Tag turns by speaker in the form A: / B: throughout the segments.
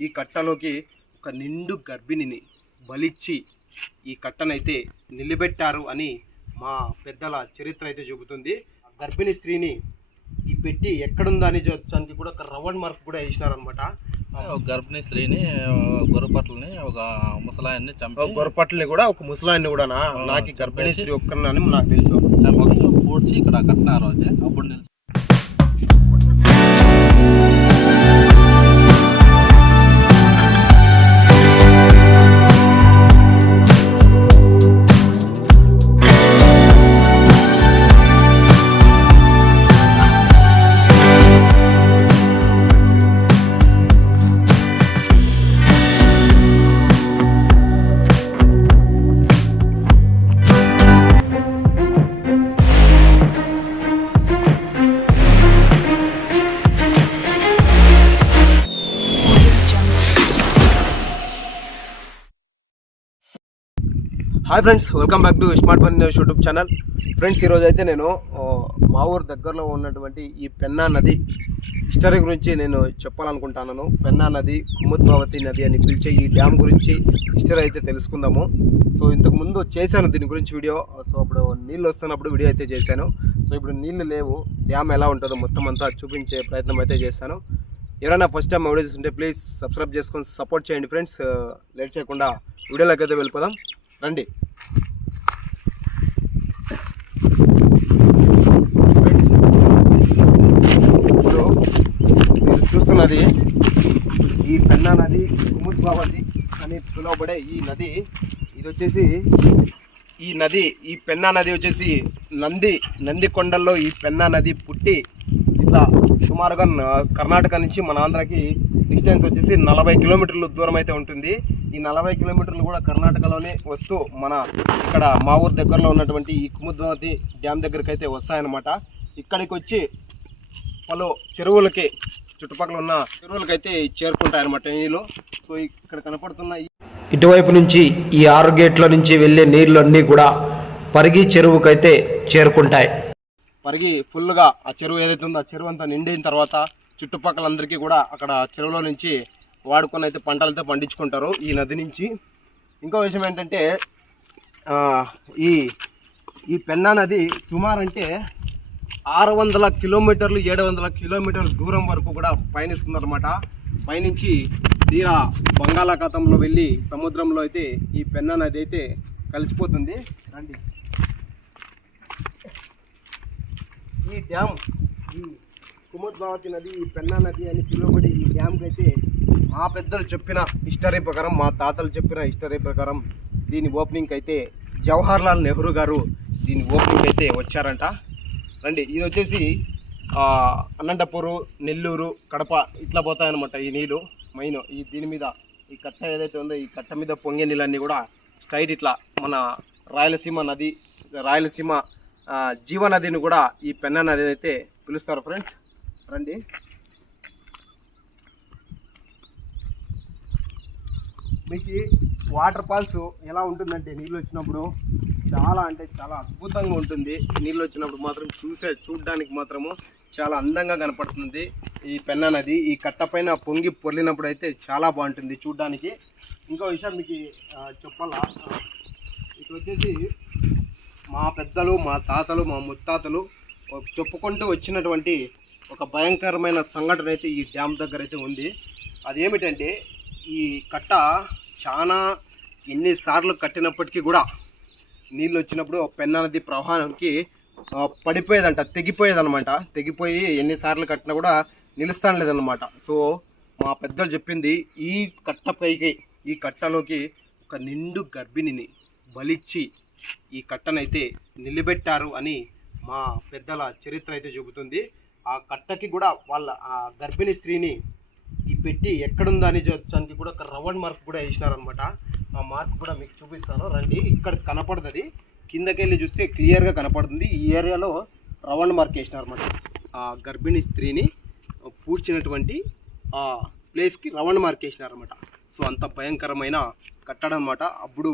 A: ఈ కట్టలోకి ఒక నిండు గర్భిణిని బలిచ్చి ఈ కట్టనైతే నిలబెట్టారు అని మా పెద్దల చరిత్ర అయితే చెబుతుంది గర్భిణీ స్త్రీని ఈ పెట్టి ఎక్కడుందా అని చూడటానికి కూడా ఒక రవణ్ మార్క్ కూడా వేసినారనమాట
B: ఒక గర్భిణీ స్త్రీని గొర్రెపట్లని ఒక ముసలాయన్ని చంపి
A: గొరపట్లని కూడా ఒక ముసలాయిని కూడా నాకు గర్భిణీ స్త్రీ ఒక్కరినని నాకు తెలుసు.
B: పూడ్చి ఇక్కడ కట్టినారు అయితే అప్పుడు
A: hi friends welcome back to smart పని యూట్యూబ్ ఛానల్. ఫ్రెండ్స్ ఈరోజు అయితే నేను మా ఊరు దగ్గరలో ఉన్నటువంటి ఈ పెన్నా నది హిస్టరీ గురించి నేను చెప్పాలనుకుంటున్నాను. పెన్నా నది కుముద్భావతి నది అని పిలిచే ఈ డ్యామ్ గురించి హిస్టరీ అయితే తెలుసుకుందాము. సో ఇంతకుముందు చేశాను దీని గురించి వీడియో. సో అప్పుడు నీళ్ళు వస్తున్నప్పుడు వీడియో అయితే చేశాను. సో ఇప్పుడు నీళ్ళు లేవు. డ్యామ్ ఎలా ఉంటుందో మొత్తం అంతా చూపించే ప్రయత్నం అయితే చేశాను. ఎవరైనా ఫస్ట్ టైం వీడియో చూస్తుంటే ప్లీజ్ సబ్స్క్రైబ్ చేసుకొని సపోర్ట్ చేయండి ఫ్రెండ్స్. లేట్ చేయకుండా వీడియోలోకి అయితే వెళ్ళిపోదాం. రండి. ఇప్పుడు మీరు చూస్తున్నది ఈ పెన్నా నది కుముద్భావతి అని పిలువబడే ఈ నది. ఇది వచ్చేసి ఈ నది ఈ పెన్నా నది వచ్చేసి నంది నంది కొండల్లో ఈ పెన్నా నది పుట్టి ఇట్లా సుమారుగా కర్ణాటక నుంచి మన ఆంధ్రాకి డిస్టెన్స్ వచ్చేసి నలభై కిలోమీటర్లు దూరం అయితే ఉంటుంది. ఈ నలభై కిలోమీటర్లు కూడా కర్ణాటకలోనే వస్తూ మన ఇక్కడ మా ఊరు దగ్గరలో ఉన్నటువంటి ఈ కుముద్వతి డ్యామ్ దగ్గరికి అయితే వస్తాయన్నమాట. ఇక్కడికి వచ్చి పలు చెరువులకి చుట్టుపక్కల ఉన్న చెరువులకైతే చేరుకుంటాయి అనమాట నీళ్ళు సో ఇక్కడ కనపడుతున్న
C: ఇటువైపు నుంచి ఈ ఆరు గేట్ల నుంచి వెళ్ళే నీళ్ళు అన్నీ కూడా పరిగి చెరువుకైతే చేరుకుంటాయి.
A: పరిగి ఫుల్గా ఆ చెరువు ఏదైతే ఉందో ఆ చెరువు అంతా నిండిన తర్వాత చుట్టుపక్కల అందరికీ కూడా అక్కడ చెరువులో నుంచి వాడుకొని అయితే పంటలతో పండించుకుంటారు ఈ నది నుంచి. ఇంకో విషయం ఏంటంటే ఈ ఈ పెన్నా నది సుమారు అంటే ఆరు వందల కిలోమీటర్లు ఏడు వందల కిలోమీటర్ల దూరం వరకు కూడా పయనిస్తుందన్నమాట. పయనించి తీరా బంగాళాఖాతంలో వెళ్ళి సముద్రంలో అయితే ఈ పెన్నా నది అయితే కలిసిపోతుంది. రండి. ఈ డ్యామ్ ఈ కుముద్భావతి నది పెన్నా నది అని పిలువబడే ఈ డ్యామ్కి అయితే మా పెద్దలు చెప్పిన హిస్టరీ ప్రకారం మా తాతలు చెప్పిన హిస్టరీ ప్రకారం దీని ఓపెనింగ్ అయితే జవహర్ లాల్ నెహ్రూ గారు దీని ఓపెనింగ్ అయితే వచ్చారంట. రండి ఇది వచ్చేసి అనంతపూరు నెల్లూరు కడప ఇట్లా పోతాయన్నమాట ఈ నీళ్ళు మెయిన్. ఈ దీని మీద ఈ కట్ట ఏదైతే ఉందో ఈ కట్ట మీద పొంగే నీళ్ళన్నీ కూడా స్ట్రైట్ ఇట్లా మన రాయలసీమ నది రాయలసీమ జీవనదిని కూడా ఈ పెన్నా నది అయితే పిలుస్తారు ఫ్రెండ్స్. రండి మీకు వాటర్ ఫాల్స్ ఎలా ఉంటుందంటే నీళ్ళు వచ్చినప్పుడు చాలా అంటే చాలా అద్భుతంగా ఉంటుంది. నీళ్ళు వచ్చినప్పుడు మాత్రం చూసే చూడడానికి మాత్రము చాలా అందంగా కనపడుతుంది. ఈ పెన్నా నది ఈ కట్ట పైన పొంగి పొర్లినప్పుడు అయితే చాలా బాగుంటుంది చూడడానికి. ఇంకో విషయం మీకు చెప్పాలా? ఇక్కడ వచ్చేసి మా పెద్దలు మా తాతలు మా ముత్తాతలు చెప్పుకుంటూ వచ్చినటువంటి ఒక భయంకరమైన సంఘటన అయితే ఈ డ్యామ్ దగ్గర అయితే ఉంది. అదేమిటంటే ఈ కట్ట చాలా ఎన్నిసార్లు కట్టినప్పటికీ కూడా నీళ్ళు వచ్చినప్పుడు పెన్నా నది ప్రవాహానికి పడిపోయేదంట తెగిపోయేదనమాట తెగిపోయి ఎన్నిసార్లు కట్టినా కూడా నిలుస్తాను లేదనమాట సో మా పెద్దలు చెప్పింది ఈ కట్టపైకి ఈ కట్టలోకి ఒక నిండు గర్భిణిని బలిచ్చి ఈ కట్టనైతే నిలబెట్టారు అని మా పెద్దల చరిత్ర అయితే చెబుతుంది. ఆ కట్టకి కూడా వాళ్ళ ఆ గర్భిణీ స్త్రీని ఈ పెట్టి ఎక్కడుందా అని చూడటానికి కూడా ఒక రవణ్ మార్క్ కూడా వేసినారనమాట ఆ మార్క్ కూడా మీకు చూపిస్తాను. రండి ఇక్కడ కనపడుతుంది. కిందకెళ్ళి చూస్తే క్లియర్గా కనపడుతుంది. ఈ ఏరియాలో రవణ్ మార్క్ వేసినారనమాట ఆ గర్భిణీ స్త్రీని పూడ్చినటువంటి ఆ ప్లేస్కి రవణ్ మార్క్ వేసినారనమాట సో అంత భయంకరమైన కట్టడం అనమాట అప్పుడు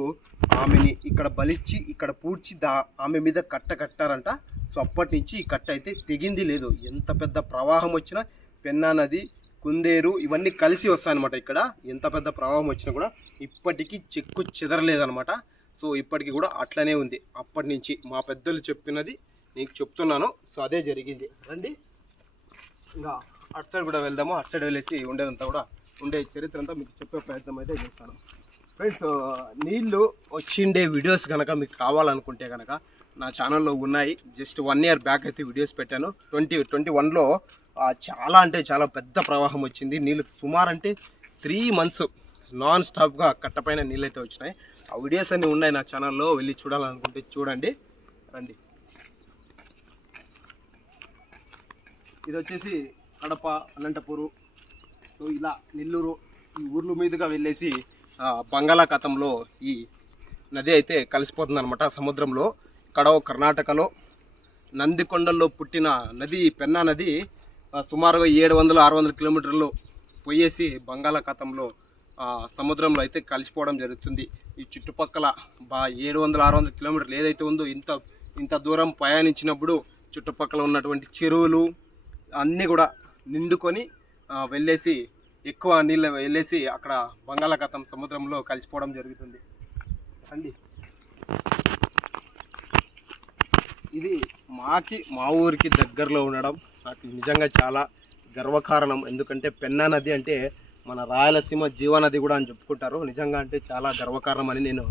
A: ఆమెని ఇక్కడ బలిచ్చి ఇక్కడ పూడ్చి దా ఆమె మీద కట్ట కట్టారంట. సో అప్పటి నుంచి ఈ కట్ట అయితే తెగింది లేదు. ఎంత పెద్ద ప్రవాహం వచ్చినా పెన్నా నది కుందేరు ఇవన్నీ కలిసి వస్తాయన్నమాట ఇక్కడ. ఎంత పెద్ద ప్రవాహం వచ్చినా కూడా ఇప్పటికీ చెక్కు చెదరలేదనమాట సో ఇప్పటికీ కూడా అట్లనే ఉంది. అప్పటి నుంచి మా పెద్దలు చెప్పినది నీకు చెప్తున్నాను. సో అదే జరిగింది. రండి. ఇంకా అటు సైడ్ కూడా వెళ్దాము. అటు సైడ్ వెళ్ళేసి ఉండేదంతా కూడా ఉండే చరిత్ర అంతా మీకు చెప్పే ప్రయత్నం అయితే చేస్తాను. ఫ్రెండ్స్ నీళ్ళు వచ్చిండే వీడియోస్ కనుక మీకు కావాలనుకుంటే కనుక నా ఛానల్లో ఉన్నాయి. జస్ట్ వన్ ఇయర్ బ్యాక్ అయితే వీడియోస్ పెట్టాను. ట్వంటీ ట్వంటీ వన్లో చాలా అంటే చాలా పెద్ద ప్రవాహం వచ్చింది. నీళ్ళు సుమారు అంటే త్రీ మంత్స్ నాన్ స్టాప్గా కట్టపైన నీళ్ళు అయితే వచ్చినాయి. ఆ వీడియోస్ అన్నీ ఉన్నాయి నా ఛానల్లో వెళ్ళి చూడాలనుకుంటే చూడండి. రండి. ఇది వచ్చేసి కడప అనంతపురు సో ఇలా నెల్లూరు ఈ ఊర్ల మీదుగా వెళ్ళేసి బంగాళాఖాతంలో ఈ నది అయితే కలిసిపోతుంది అనమాట సముద్రంలో. ఇక్కడ కర్ణాటకలో నందికొండల్లో పుట్టిన నది పెన్నా నది సుమారుగా ఏడు వందల ఆరు వందల కిలోమీటర్లు పోయేసి బంగాళాఖాతంలో సముద్రంలో అయితే కలిసిపోవడం జరుగుతుంది. ఈ చుట్టుపక్కల బా ఏడు వందల ఆరు వందల కిలోమీటర్లు ఏదైతే ఉందో ఇంత ఇంత దూరం ప్రయాణించినప్పుడు చుట్టుపక్కల ఉన్నటువంటి చెరువులు అన్నీ కూడా నిండుకొని వెళ్ళేసి ఎక్కువ నీళ్ళు వెళ్ళేసి అక్కడ బంగాళాఖాతం సముద్రంలో కలిసిపోవడం జరుగుతుంది. అండి. ఇది మాకి మా ఊరికి దగ్గరలో ఉండడం నాకు నిజంగా చాలా గర్వకారణం. ఎందుకంటే పెన్నా నది అంటే మన రాయలసీమ జీవనది కూడా అని చెప్పుకుంటారు. నిజంగా అంటే చాలా గర్వకారణం అని నేను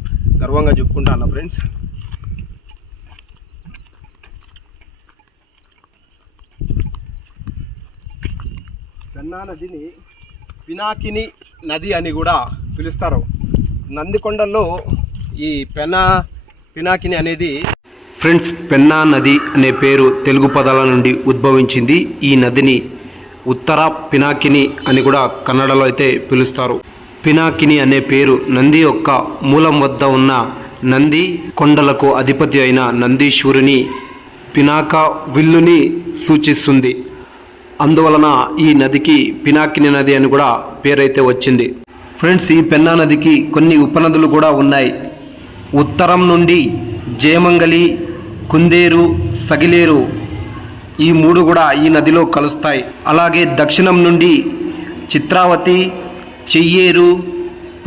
A: గర్వంగా చెప్పుకుంటాను ఫ్రెండ్స్. పెన్నా నదిని పినాకిని నది అని కూడా పిలుస్తారు. నందికొండలో ఈ పెనా పినాకిని అనేది
C: ఫ్రెండ్స్ పెన్నా నది అనే పేరు తెలుగు పదాల నుండి ఉద్భవించింది. ఈ నదిని ఉత్తర పినాకిని అని కూడా కన్నడలో అయితే పిలుస్తారు. పినాకిని అనే పేరు నంది యొక్క మూలం వద్ద ఉన్న నంది కొండలకు అధిపతి అయిన నందీశ్వరుని పినాక విల్లుని సూచిస్తుంది. అందువలన ఈ నదికి పినాకిని నది అని కూడా పేరైతే వచ్చింది. ఫ్రెండ్స్ ఈ పెన్నా నదికి కొన్ని ఉపనదులు కూడా ఉన్నాయి. ఉత్తరం నుండి జయమంగలి కుందేరు సగిలేరు ఈ మూడు కూడా ఈ నదిలో కలుస్తాయి. అలాగే దక్షిణం నుండి చిత్రావతి చెయ్యేరు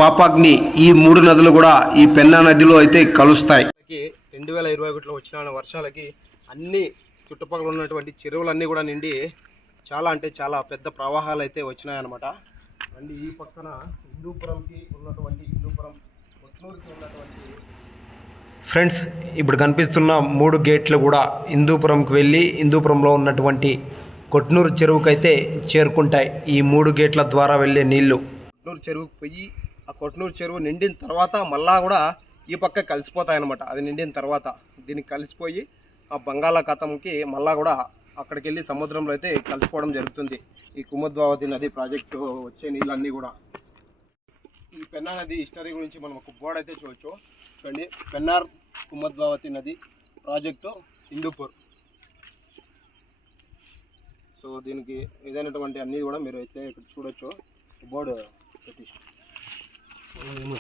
C: పాపాగ్ని ఈ మూడు నదులు కూడా ఈ పెన్నా నదిలో అయితే కలుస్తాయి.
A: రెండు వేల ఇరవై ఒకటిలో వచ్చిన వర్షాలకి అన్ని చుట్టుపక్కల ఉన్నటువంటి చెరువులన్నీ కూడా నిండి చాలా అంటే చాలా పెద్ద ప్రవాహాలు అయితే వచ్చినాయన్నమాట. అండ్ ఈ పక్కన హిందూపురంకి ఉన్నటువంటి హిందూపురం కొట్నూరుకి ఉన్నటువంటి
C: ఫ్రెండ్స్ ఇప్పుడు కనిపిస్తున్న మూడు గేట్లు కూడా హిందూపురంకి వెళ్ళి హిందూపురంలో ఉన్నటువంటి కొట్నూరు చెరువుకైతే చేరుకుంటాయి ఈ మూడు గేట్ల ద్వారా వెళ్ళే నీళ్ళు.
A: కొట్నూరు చెరువుకి పోయి ఆ కొట్నూరు చెరువు నిండిన తర్వాత మళ్ళా కూడా ఈ పక్క కలిసిపోతాయి అనమాట అది నిండిన తర్వాత దీనికి కలిసిపోయి ఆ బంగాళాఖాతంకి మళ్ళా కూడా అక్కడికి వెళ్ళి సముద్రంలో అయితే కలిసిపోవడం జరుగుతుంది. ఈ కుమద్వావతి నది ప్రాజెక్టు వచ్చే నీళ్ళన్నీ కూడా. ఈ పెన్నార్ నది హిస్టరీ గురించి మనం ఒక బోర్డు అయితే చూడొచ్చు. చూడండి పెన్నార్ కుమద్వావతి నది ప్రాజెక్టు హిందూపూర్. సో దీనికి ఏదైనటువంటి అన్నీ కూడా మీరు అయితే ఇక్కడ చూడొచ్చు. బోర్డు పెట్టేసి ఏమో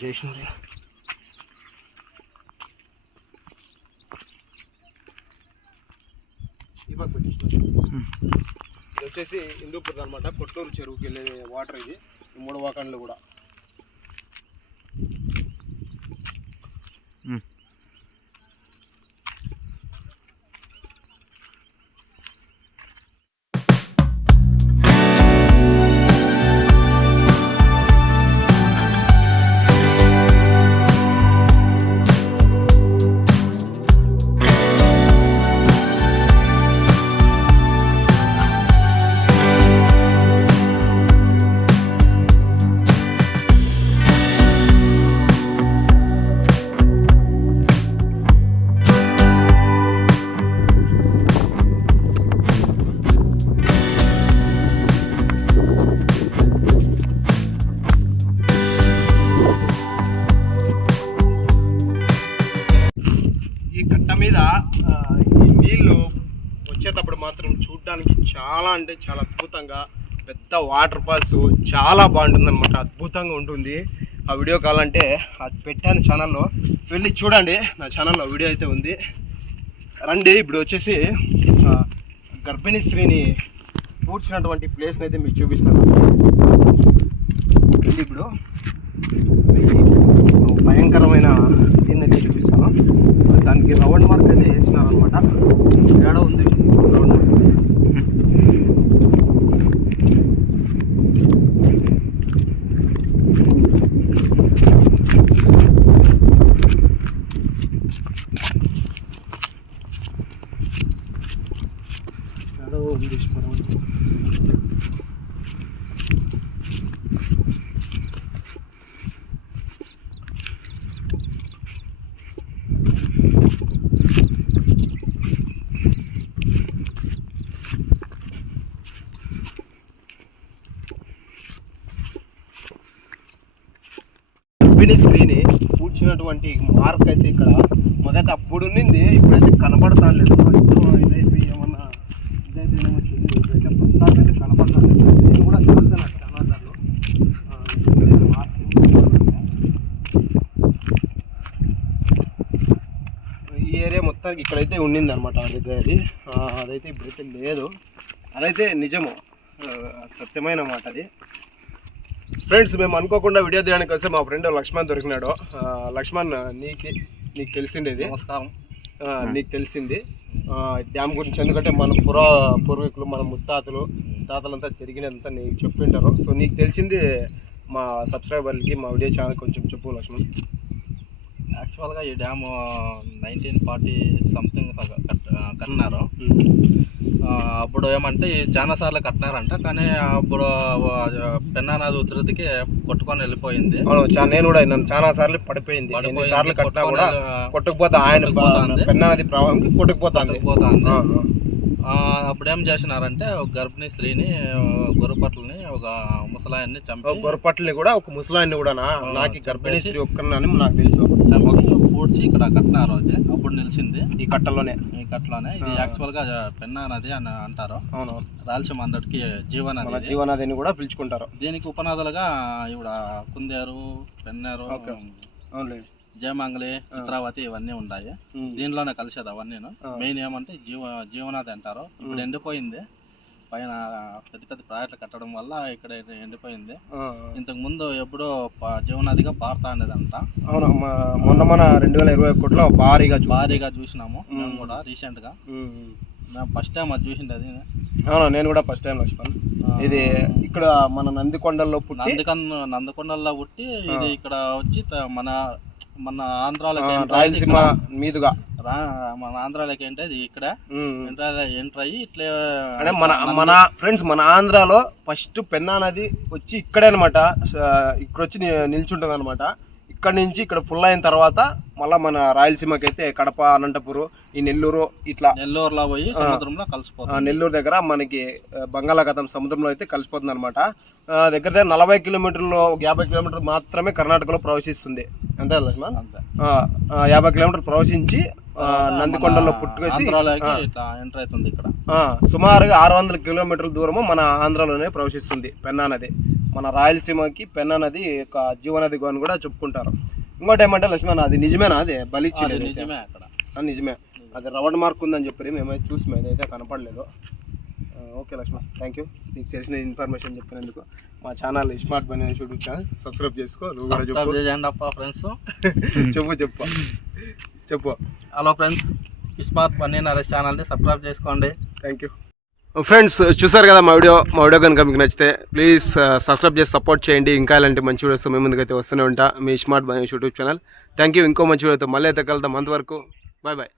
A: పెట్టేసిన ఇది వచ్చేసి హిందూపూర్ అనమాట కొట్టూరు చెరువుకి వెళ్ళే వాటర్ ఇది. మూడు వాకండ్లు కూడా. చాలా అంటే చాలా అద్భుతంగా పెద్ద వాటర్ ఫాల్స్ చాలా బాగుంటుంది అనమాట అద్భుతంగా ఉంటుంది. ఆ వీడియో కావాలంటే అది పెట్టాను ఛానల్లో. వెళ్ళి చూడండి నా ఛానల్లో వీడియో అయితే ఉంది. రండి ఇప్పుడు వచ్చేసి గర్భిణీ స్త్రీని కూర్చున్నటువంటి ప్లేస్ని అయితే మీకు చూపిస్తాను. వెళ్ళి ఇప్పుడు భయంకరమైన దీన్ని అయితే చూపిస్తాను. దానికి రౌండ్ మార్క్ అయితే వేసినారనమాట అనమాట తేడా ఉంది రౌండ్ మార్క్ తేడా ఉంది చూసుకోవడం. గర్భిణీ స్త్రీని కూర్చున్నటువంటి మార్క్ అయితే ఇక్కడ మాకైతే అప్పుడు ఉన్నింది ఇప్పుడైతే కనపడతా లేదు ఇప్పుడు ఇదైపోయి ఏమన్నా ఇదైతే ఏమొచ్చింది ఇప్పుడైతే ప్రస్తుతానికి అయితే కనపడతా లేదు నేను కూడా చూసాను నాకు చాలా మార్క్ ఈ ఏరియా మొత్తానికి ఇక్కడైతే ఉండింది అనమాట అదైతే అది. అదైతే ఇప్పుడైతే లేదు. అదైతే నిజము. సత్యమైన మాట అది. ఫ్రెండ్స్ మేము అనుకోకుండా వీడియో తీయడానికి వస్తే మా ఫ్రెండ్ లక్ష్మణ్ దొరికినాడు. లక్ష్మణ్ నీకు నీకు తెలిసిండేది?
B: నమస్కారం.
A: నీకు తెలిసింది. డ్యామ్ గురించి ఎందుకంటే మన పురా పూర్వీకులు మన ముత్తాతలు తాతలంతా తిరిగినంతా నీకు చెప్పింటారు. సో నీకు తెలిసింది మా సబ్స్క్రైబర్లకి మా వీడియో ఛానల్ కొంచెం చెప్పు లక్ష్మణ్.
B: యాక్చువల్గా ఈ డ్యామ్ నైన్టీన్ ఫార్టీ సంథింగ్ కట్టినారు అప్పుడు ఏమంటే చాలా సార్లు కట్టినారంట కానీ అప్పుడు పెన్నా నది ఉధృతికి కొట్టుకొని వెళ్ళిపోయింది
A: నేను కూడా చాలా సార్లు పడిపోయింది సార్లు కట్టినా కూడా కొట్టుకుపోతా ఆయన. పెన్నా నది. ఆ, ఆ.
B: ఆ, అప్పుడు ఏం చేసినారంటే ఒక గర్భిణీ స్త్రీని గొర్రెపట్లని ఒక ముసలాయన్ని చంపి
A: గొర్రెపట్లని కూడా ఒక ముసలాయిని కూడా నాకు గర్భిణీ స్త్రీ ఒక్కరినని నాకు తెలుసు.
B: చంపి పూడ్చి ఇక్కడ కట్టినారు అయితే అప్పుడు నిలిచింది.
A: ఈ కట్టలోనే.
B: ఈ కట్లోనే ఇది. యాక్చువల్గా పెన్నా నది అని అంటారు.
A: అవునవును.
B: రాయలసీమ అందరికి జీవనది. ఇది.
A: జీవనాదిని కూడా పిలుచుకుంటారు.
B: దీనికి ఉపనాదాలుగా ఇవిడ కుందేరు పెన్నేరు.
A: అవునులే.
B: జయమంగళి చిత్రావతి ఇవన్నీ ఉన్నాయి. దీనిలోనే కలిసేది అవన్నీ. మెయిన్ ఏమంటే జీవ జీవనాది అంటారు. ఇప్పుడు ఎండిపోయింది. పైన పెద్ద పెద్ద ప్రాజెక్టులు కట్టడం వల్ల ఇక్కడ ఎండిపోయింది. ఇంతకు ముందు ఎప్పుడో జీవనదిగా పారుతా ఉండేదంట
A: అవును మొన్న మన రెండు వేల ఇరవై ఒకటిలో భారీగా
B: భారీగా చూసినాము. మేము. కూడా రీసెంట్గా ఫస్ట్ టైం అది చూసింది అది.
A: అవును నేను కూడా ఫస్ట్ టైం లక్ష్మణ్. ఇది ఇక్కడ మన నందికొండల్లో పుట్టి
B: నందికన్ నందకొండల్లో పుట్టి ఇది ఇక్కడ వచ్చి మన మన
A: ఆ,
B: ఆంధ్రాలోకి enter అయ్యి
A: రాయలసీమ మీదుగా.
B: మన ఆంధ్రాలోకి ఏంటి ఇది ఇక్కడ. ఎంటర్ అయ్యి ఇట్లే
A: అంటే మన మన ఫ్రెండ్స్ మన ఆంధ్రాలో ఫస్ట్ పెన్నా నది వచ్చి ఇక్కడే అనమాట ఇక్కడ వచ్చి నిల్చుంటుంది అనమాట ఇక్కడ నుంచి ఇక్కడ ఫుల్ అయిన తర్వాత మళ్ళీ మన రాయలసీమకి అయితే కడప అనంతపురం ఈ నెల్లూరు ఇట్లా
B: నెల్లూరులో పోయి సముద్రంలో కలిసిపోతుంది
A: నెల్లూరు దగ్గర మనకి బంగాళాఖాతం సముద్రంలో అయితే కలిసిపోతుంది అనమాట దగ్గర దగ్గర నలభై కిలోమీటర్లు యాభై కిలోమీటర్లు మాత్రమే కర్ణాటకలో ప్రవేశిస్తుంది. అంతే లక్ష్మణ్? యాభై కిలోమీటర్లు ప్రవేశించి నందికొండలో పుట్టుకొచ్చి
B: ఎంటర్ అవుతుంది ఇక్కడ.
A: సుమారుగా ఆరు వందల కిలోమీటర్ల దూరము మన ఆంధ్రాలోనే ప్రవేశిస్తుంది పెన్నా నది. మన రాయలసీమకి పెన్నా నది ఒక జీవనది అని కూడా చెప్పుకుంటారు. ఇంకోటి ఏమంటే లక్ష్మణ్ అది నిజమేనా? అది బలిచ్చి
B: అది నిజమే అక్కడ.
A: నిజమే. అది రౌండ్ మార్క్ ఉందని చెప్పి మేమైతే చూసి మేమైతే కనపడలేదు. ఓకే లక్ష్మణ్ థ్యాంక్ యూ నీకు తెలిసిన ఇన్ఫర్మేషన్ చెప్పినందుకు. మా channel Smart Bunny YouTube channel subscribe చేసుకో నువ్వు కూడా చెప్పు.
B: ఫ్రెండ్స్
A: చెప్పు చెప్పు. చెప్పు.
B: Hello friends Smart Bunny Naresh ఛానల్ని సబ్స్క్రైబ్ చేసుకోండి.
A: థ్యాంక్ యూ ఫ్రెండ్స్ చూసారు కదా మా వీడియో? మా వీడియో కనుక మీకు నచ్చితే ప్లీజ్ సబ్స్క్రైబ్ uh, చేసి సపోర్ట్ చేయండి. ఇంకా ఇలాంటి మంచి వీడియోస్ మీ ముందుకైతే వస్తూనే ఉంటా. మీ smart YouTube channel thank you ఇంకో మంచి వీడియోతో మళ్ళీ అయితే కలుద్దాం. అంతవరకు బాయ్ బాయ్